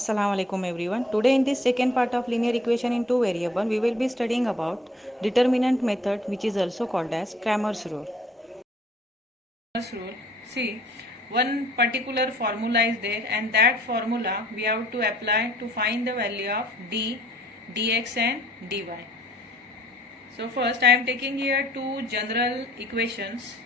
Assalamu alaikum everyone. Today in this second part of linear equation in two variable, we will be studying about determinant method, which is also called as Cramer's rule. Cramer's rule. See, one particular formula is there, and that formula we have to apply to find the value of d, dx and dy. So first I am taking here two general equations.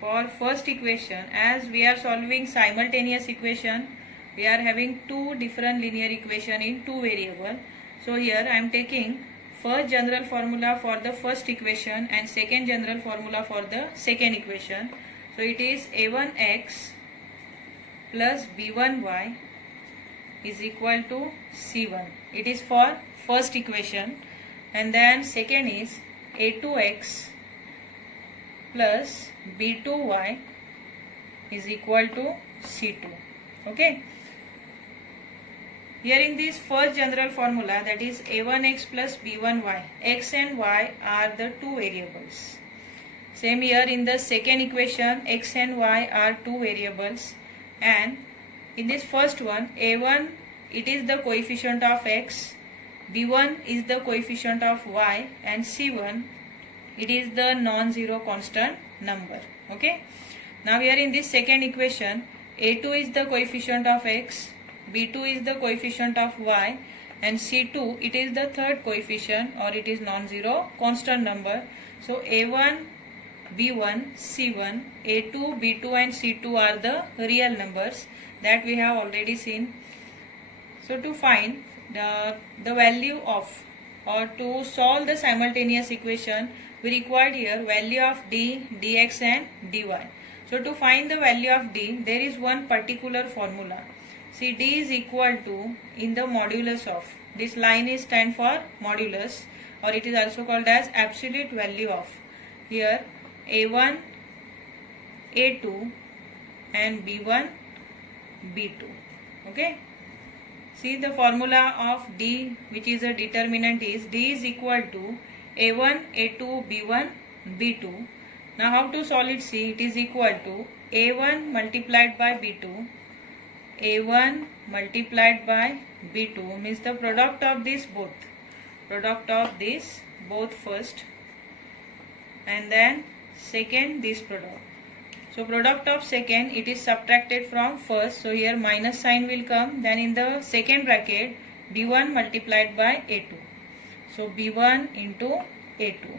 For first equation, as we are solving simultaneous equation, we are having two different linear equation in two variable. So here I am taking first general formula for the first equation and second general formula for the second equation. So it is a1x plus b1y is equal to c1. It is for first equation, and then second is a2x plus b2y is equal to c2. Okay, here in this first general formula, that is a1x plus b1y, x and y are the two variables. Same here in the second equation, x and y are two variables, and in this first one, a1 it is the coefficient of x, b1 is the coefficient of y, and c1 it is the non-zero constant number. Okay, now here in this second equation, a2 is the coefficient of x, b2 is the coefficient of y, and c2 it is the third coefficient, or it is non-zero constant number. So a1, b1, c1, a2, b2 and c2 are the real numbers that we have already seen. So to find the value of, or to solve the simultaneous equation, we required here value of d, dx and dy. So to find the value of d, there is one particular formula. See, d is equal to, in the modulus of, this line is stand for modulus, or it is also called as absolute value of, here a1, a2 and b1, b2. Okay, see the formula of d, which is a determinant, is d is equal to a1, a2, b1, b2. Now how to solve it? See, it is equal to a1 multiplied by b2, a1 multiplied by b2 means the product of this both, first, and then second this product. So product of second, it is subtracted from first, so here minus sign will come, then in the second bracket b1 multiplied by a2. So b1 into a2.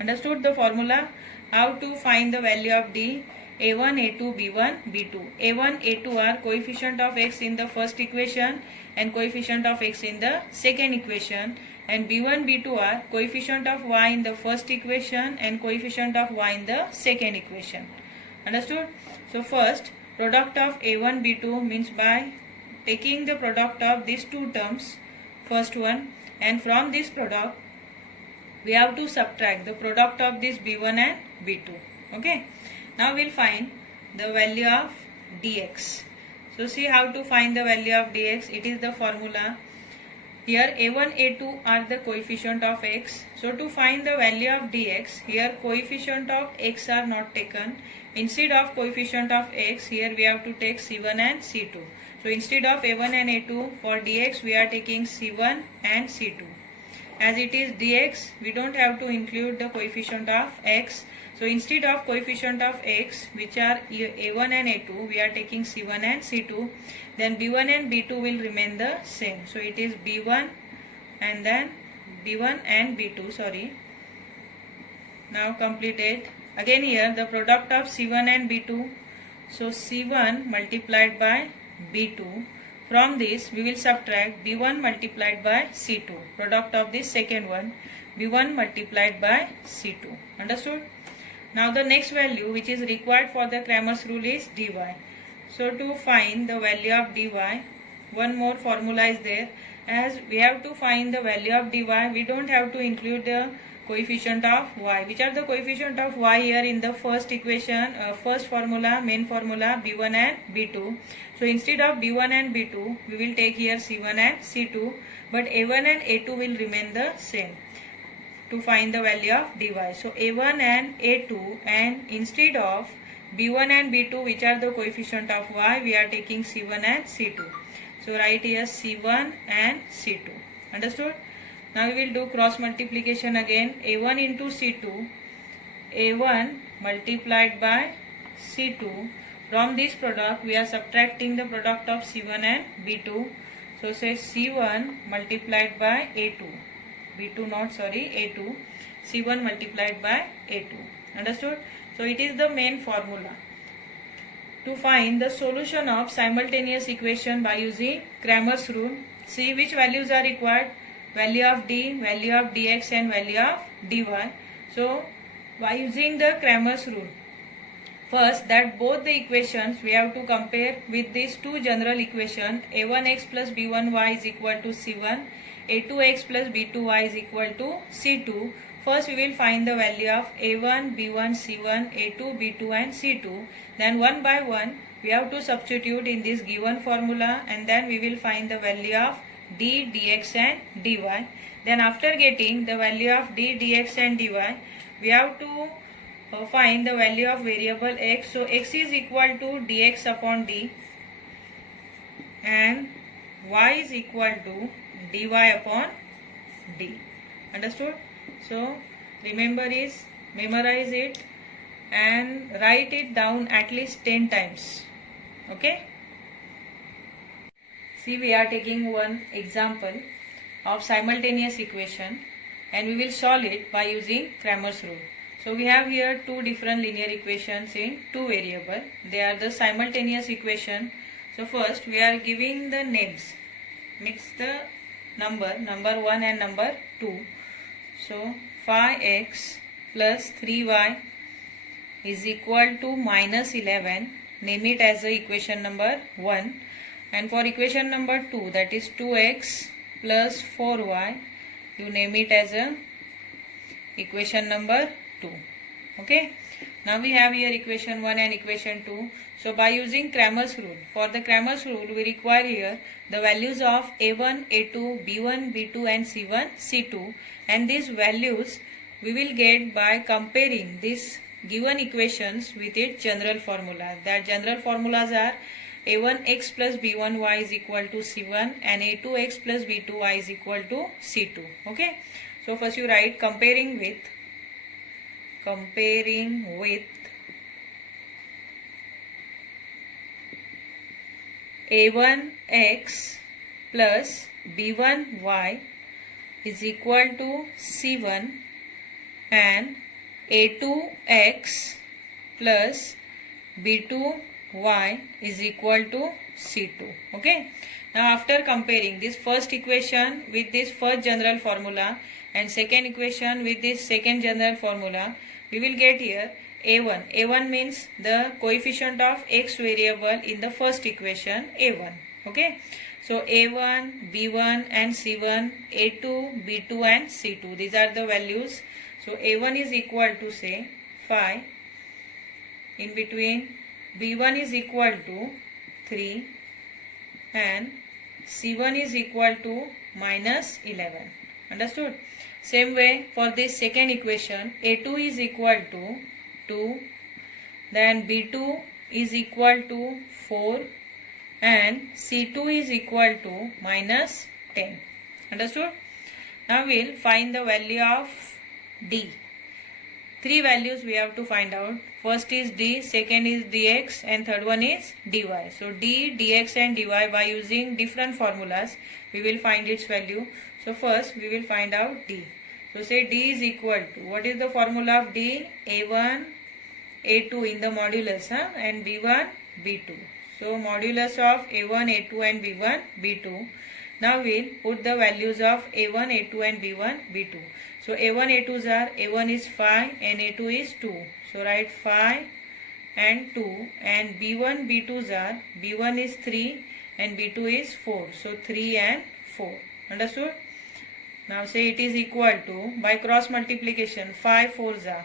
Understood the formula? How to find the value of d? a1, a2, b1, b2. a1, a2 are coefficient of x in the first equation and coefficient of x in the second equation, and b1, b2 are coefficient of y in the first equation and coefficient of y in the second equation. Understood? So first, product of a1, b2 means by taking the product of these two terms, first one, and from this product we have to subtract the product of this b1 and b2. Okay, now we'll find the value of dx. So see how to find the value of dx. It is the formula. Here a1, a2 are the coefficient of x. So to find the value of dx, here coefficient of x are not taken. Instead of coefficient of x, here we have to take c1 and c2. So instead of a1 and a2, for dx we are taking c1 and c2. As it is dx, we don't have to include the coefficient of x. So instead of coefficient of x, which are a1 and a2, we are taking c1 and c2. Then b1 and b2 will remain the same. So it is b1 and then b1 and b2, sorry. Now completed. Again here the product of c1 and b2. So c1 multiplied by b2. From this we will subtract b1 multiplied by c2. Product of this second one, b1 multiplied by c2. Understood? Now the next value which is required for the Cramer's rule is dy. So to find the value of dy, one more formula is there. As we have to find the value of dy, we don't have to include the coefficient of y. Which are the coefficient of y here in the first equation, first formula, main formula, b1 and b2. So instead of b1 and b2, we will take here c1 and c2, but a1 and a2 will remain the same to find the value of dy. So a1 and a2, and instead of B1 and B2, which are the coefficient of y, we are taking C1 and C2. So write here C1 and C2. Understood? Now we will do cross multiplication again. A1 into C2, A1 multiplied by C2. From this product, we are subtracting the product of C1 and B2. So say C1 multiplied by A2. B2 not, sorry, A2. C1 multiplied by A2. Understood? So it is the main formula to find the solution of simultaneous equation by using Cramer's rule. See which values are required: value of d, value of dx and value of dy. So by using the Cramer's rule, first that both the equations we have to compare with these two general equations. A1x plus b1y is equal to c1, a2x plus b2y is equal to c2. First we will find the value of a1, b1, c1, a2, b2 and c2. Then one by one we have to substitute in this given formula, and then we will find the value of d, dx and dy. Then after getting the value of d, dx and dy, we have to find the value of variable x. So x is equal to dx upon d and y is equal to dy upon d. Understood? So memorize it and write it down at least 10 times. Okay? See, we are taking one example of simultaneous equation and we will solve it by using Cramer's rule. So we have here two different linear equations in two variables. They are the simultaneous equation. So first we are giving the names. Mix the number 1 and number 2. So 5x plus 3y is equal to minus 11. Name it as the equation number 1. And for equation number 2, that is 2x plus 4y, you name it as a equation number 2. Okay. Now we have here equation 1 and equation 2. So by using Cramer's rule, for the Cramer's rule we require here the values of a1, a2, b1, b2 and c1, c2, and these values we will get by comparing these given equations with its general formula. That general formulas are a1x plus b1y is equal to c1 and a2x plus b2y is equal to c2. Okay. So first you write comparing with a1x plus b1y is equal to c1 and a2x plus b2y is equal to c2. Okay. Now after comparing this first equation with this first general formula and second equation with this second general formula, we will get here a1. a1 means the coefficient of x variable in the first equation, a1. Okay. So a1, b1 and c1, a2, b2 and c2. These are the values. So a1 is equal to say 5. In between b1 is equal to 3 and c1 is equal to minus 11. Understood? Same way for this second equation, a2 is equal to 2, then b2 is equal to 4 and c2 is equal to minus 10. Understood? Now we will find the value of d. Three values we have to find out. First is d, second is dx and third one is dy. So d, dx and dy by using different formulas we will find its value. So first we will find out d. So say d is equal to, what is the formula of d? a1, a2 in the modulus and b1, b2. So modulus of a1, a2 and b1, b2. Now we'll put the values of a1, a2 and b1, b2. So a1, a2s are, a1 is 5 and a2 is 2. So write 5 and 2, and b1, b2s are, b1 is 3 and b2 is 4. So 3 and 4. Understood? Now say it is equal to, by cross multiplication, 5 4s are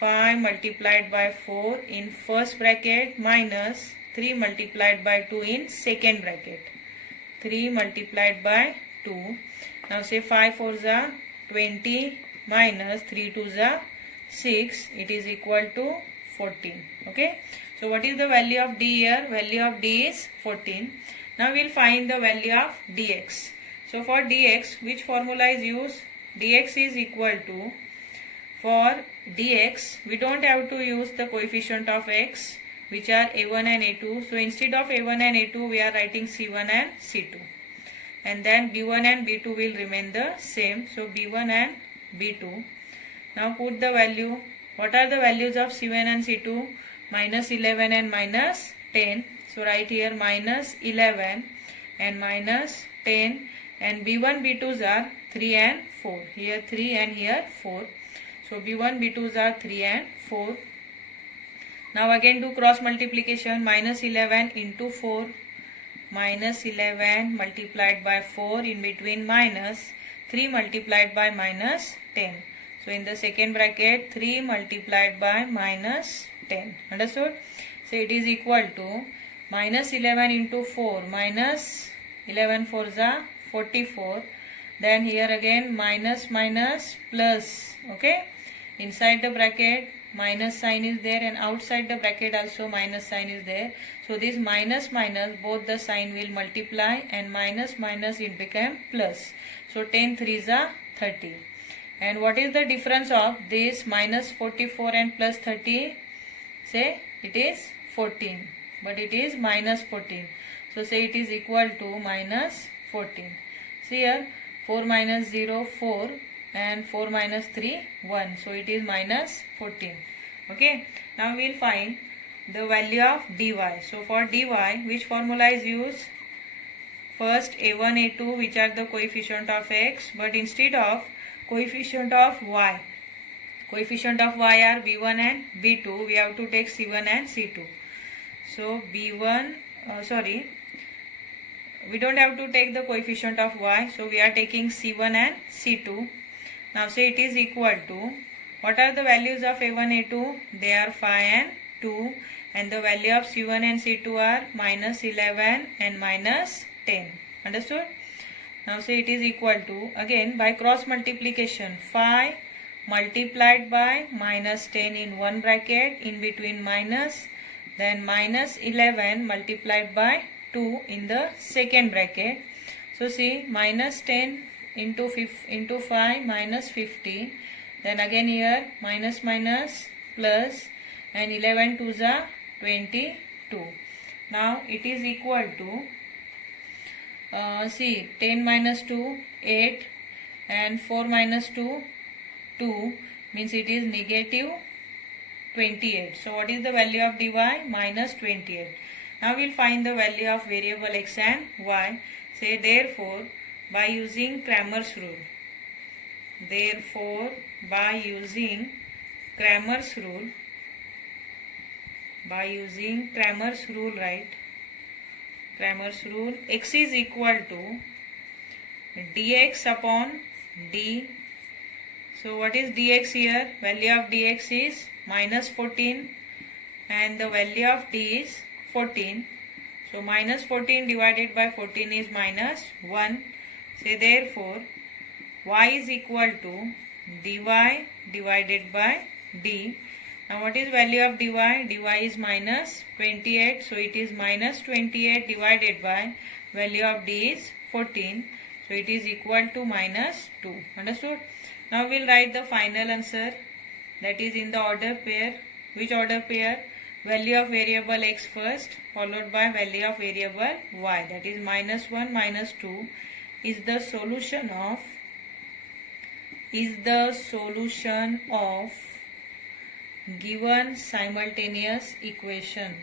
5 multiplied by 4 in first bracket minus 3 multiplied by 2 in second bracket. 3 multiplied by 2. Now say 5 4s are 20 minus 3 2s are 6. It is equal to 14. Okay. So what is the value of d here? Value of d is 14. Now we will find the value of dx. So for dx, which formula is used? Dx is equal to, for dx, we don't have to use the coefficient of x, which are a1 and a2. So instead of a1 and a2, we are writing c1 and c2. And then b1 and b2 will remain the same. So b1 and b2. Now put the value. What are the values of c1 and c2? Minus 11 and minus 10. So write here minus 11 and minus 10. And b1, b2s are 3 and 4. Here 3 and here 4. So b1, b2s are 3 and 4. Now again do cross multiplication. Minus 11 into 4. Minus 11 multiplied by 4, in between minus 3 multiplied by minus 10. So in the second bracket 3 multiplied by minus 10. Understood? So it is equal to minus 11 into 4, minus 11 4s are 44. Then here again minus minus plus. Okay. Inside the bracket minus sign is there, and outside the bracket also minus sign is there. So this minus minus, both the sign will multiply, and minus minus it became plus. So 10 3s are 30. And what is the difference of this minus 44 and plus 30? Say it is 14, but it is minus 14. So say it is equal to minus 14. See here 4 minus 0 4 and 4 minus 3 1. So it is minus 14. Okay. Now we will find the value of dy. So for dy, which formula is used? First a1, a2, which are the coefficient of x, but instead of coefficient of y, coefficient of y are b1 and b2, we have to take c1 and c2. So b1, we don't have to take the coefficient of y, so we are taking c1 and c2. Now say it is equal to, what are the values of a1, a2? They are 5 and 2, and the value of c1 and c2 are minus 11 and minus 10. Understood? Now say it is equal to, again by cross multiplication, 5 multiplied by minus 10 in one bracket, in between minus, then minus 11 multiplied by 2 in the second bracket. So see minus 10 into 5 minus 50. Then again here minus minus plus, and 11 2s are 22. Now it is equal to, see 10 minus 2 8, and 4 minus 2 2, means it is negative 28. So what is the value of dy? Minus 28. Now we will find the value of variable x and y. Say therefore by using Cramer's rule. Therefore by using Cramer's rule, right? Cramer's rule, x is equal to dx upon d. So what is dx here? Value of dx is minus 14, and the value of d is 14. So minus 14 divided by 14 is minus 1. Say therefore y is equal to dy divided by d. Now what is value of dy? Dy is minus 28. So it is minus 28 divided by value of d is 14. So it is equal to minus 2. Understood? Now we will write the final answer, that is in the order pair. Which order pair? Value of variable x first, followed by value of variable y, that is minus 1 minus 2 is the solution of given simultaneous equations.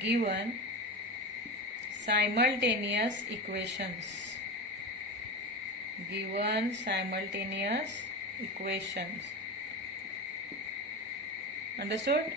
Given simultaneous equations. Given simultaneous equations. Understood?